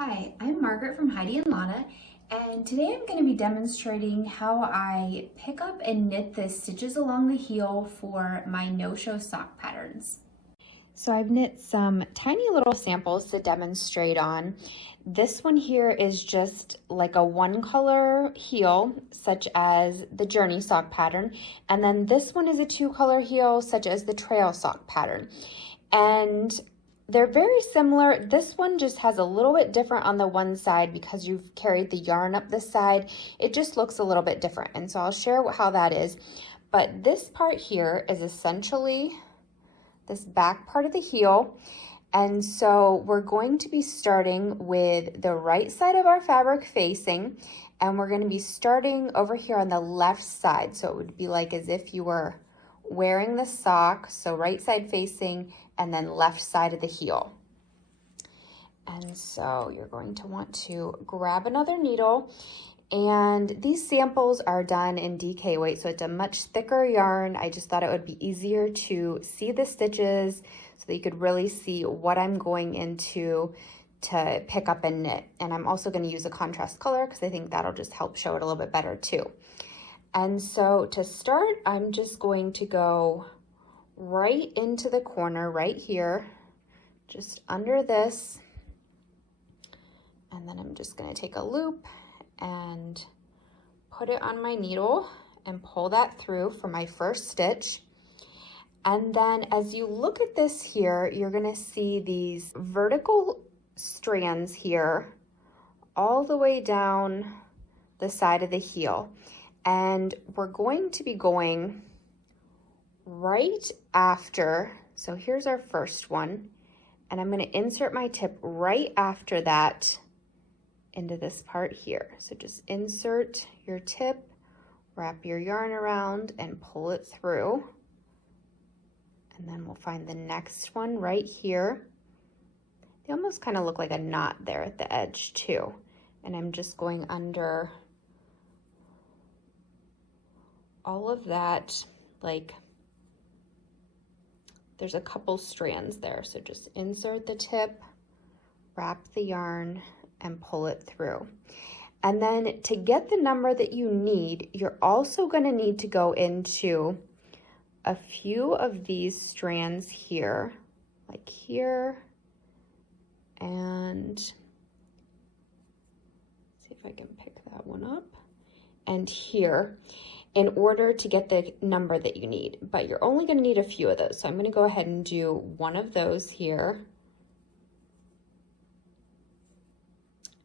Hi, I'm Margaret from Heidi and Lana, and today I'm going to be demonstrating how I pick up and knit the stitches along the heel for my no-show sock patterns. So I've knit some tiny little samples to demonstrate on. This one here is just like a one color heel, such as the Journey sock pattern, and then this one is a two color heel, such as the Trail sock pattern. And they're very similar. This one just has a little bit different on the one side because you've carried the yarn up this side. It just looks a little bit different. And so I'll share how that is. But this part here is essentially this back part of the heel. And so we're going to be starting with the right side of our fabric facing, and we're going to be starting over here on the left side. So it would be like as if you were wearing the sock, so right side facing, and then left side of the heel. And so you're going to want to grab another needle, and these samples are done in DK weight, so it's a much thicker yarn. I just thought it would be easier to see the stitches so that you could really see what I'm going into to pick up and knit. And I'm also going to use a contrast color because I think that'll just help show it a little bit better too. And so to start, I'm just going to go right into the corner right here, just under this. And then I'm just going to take a loop and put it on my needle and pull that through for my first stitch. And then as you look at this here, you're going to see these vertical strands here all the way down the side of the heel. And we're going to be going right after, so here's our first one, and I'm going to insert my tip right after that into this part here. So just insert your tip, wrap your yarn around, and pull it through. And then we'll find the next one right here. They almost kind of look like a knot there at the edge too. And I'm just going under all of that, like there's a couple strands there. So just insert the tip, wrap the yarn, and pull it through. And then to get the number that you need, you're also going to need to go into a few of these strands here, like here, and see if I can pick that one up, and here, in order to get the number that you need. But you're only going to need a few of those. So I'm going to go ahead and do one of those here,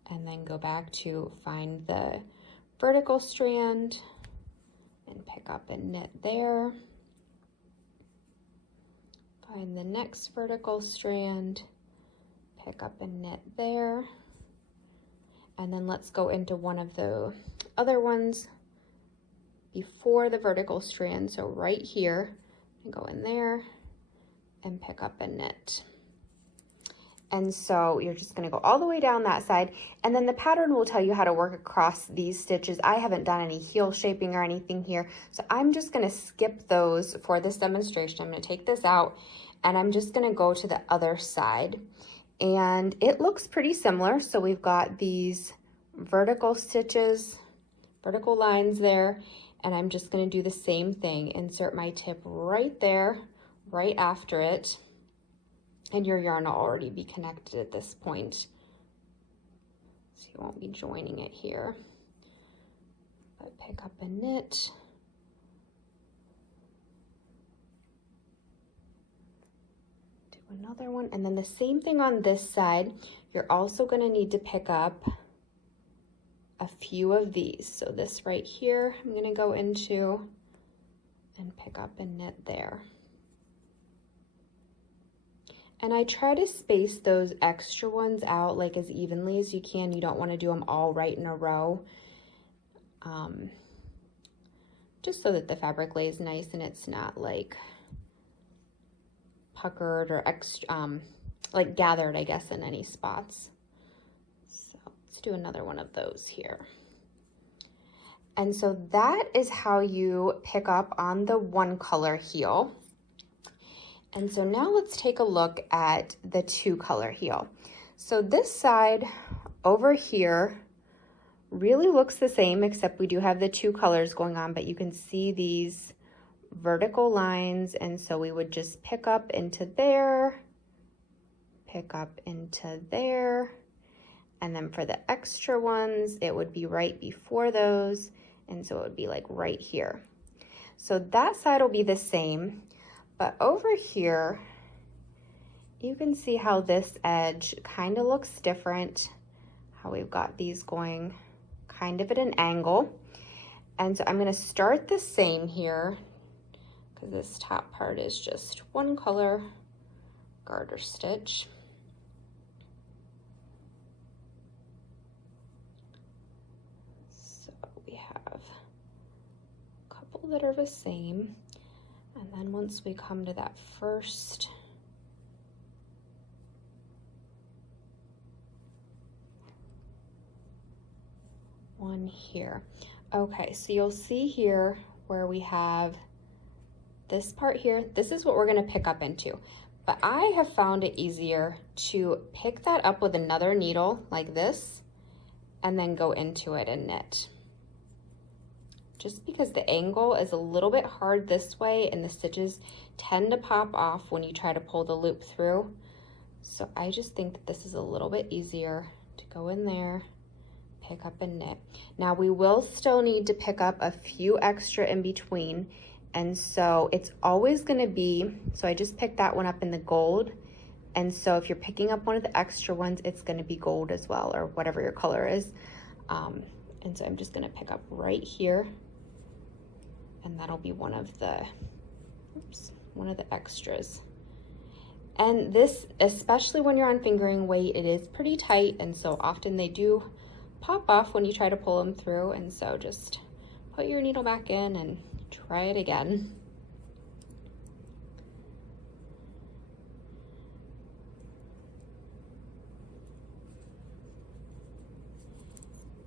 and then go back to find the vertical strand and pick up and knit there. Find the next vertical strand, pick up and knit there. And then let's go into one of the other ones before the vertical strand, so right here, and go in there and pick up and knit. And so you're just going to go all the way down that side, and then the pattern will tell you how to work across these stitches. I haven't done any heel shaping or anything here, so I'm just going to skip those for this demonstration. I'm going to take this out, and I'm just going to go to the other side. And it looks pretty similar. So we've got these vertical stitches, vertical lines there, and I'm just going to do the same thing. Insert my tip right there, right after it, and your yarn will already be connected at this point, so you won't be joining it here. But pick up and knit. Do another one, and then the same thing on this side. You're also going to need to pick up a few of these. So this right here, I'm going to go into and pick up and knit there. And I try to space those extra ones out like as evenly as you can. You don't want to do them all right in a row. Just so that the fabric lays nice and it's not like puckered or extra, like gathered, I guess, in any spots. So let's do another one of those here. And so that is how you pick up on the one color heel. And so now let's take a look at the two color heel. So this side, over here really looks the same, except we do have the two colors going on, but you can see these vertical lines, and so we would just pick up into there, pick up into there, and then for the extra ones, it would be right before those, and so it would be like right here. So that side will be the same, but over here, you can see how this edge kind of looks different, how we've got these going kind of at an angle. And so I'm going to start the same here because this top part is just one color garter stitch. So we have a couple that are the same. And then once we come to that first one here. Okay, so you'll see here where we have this part here. This is what we're going to pick up into, but I have found it easier to pick that up with another needle like this and then go into it and knit, just because the angle is a little bit hard this way and the stitches tend to pop off when you try to pull the loop through. So I just think that this is a little bit easier to go in there, pick up and knit. Now we will still need to pick up a few extra in between, and so it's always going to be, so I just picked that one up in the gold, and so if you're picking up one of the extra ones, it's going to be gold as well, or whatever your color is. And so I'm just going to pick up right here, and that'll be one of the extras. And this, especially when you're on fingering weight, it is pretty tight, and so often they do pop off when you try to pull them through, and so just put your needle back in and try it again.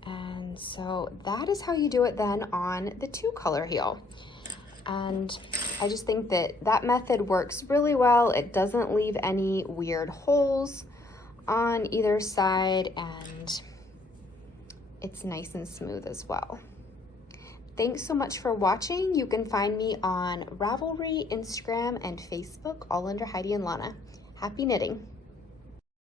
And so that is how you do it then on the 2-color heel. And I just think that that method works really well. It doesn't leave any weird holes on either side, and it's nice and smooth as well. Thanks so much for watching. You can find me on Ravelry, Instagram, and Facebook, all under Heidi and Lana. Happy knitting.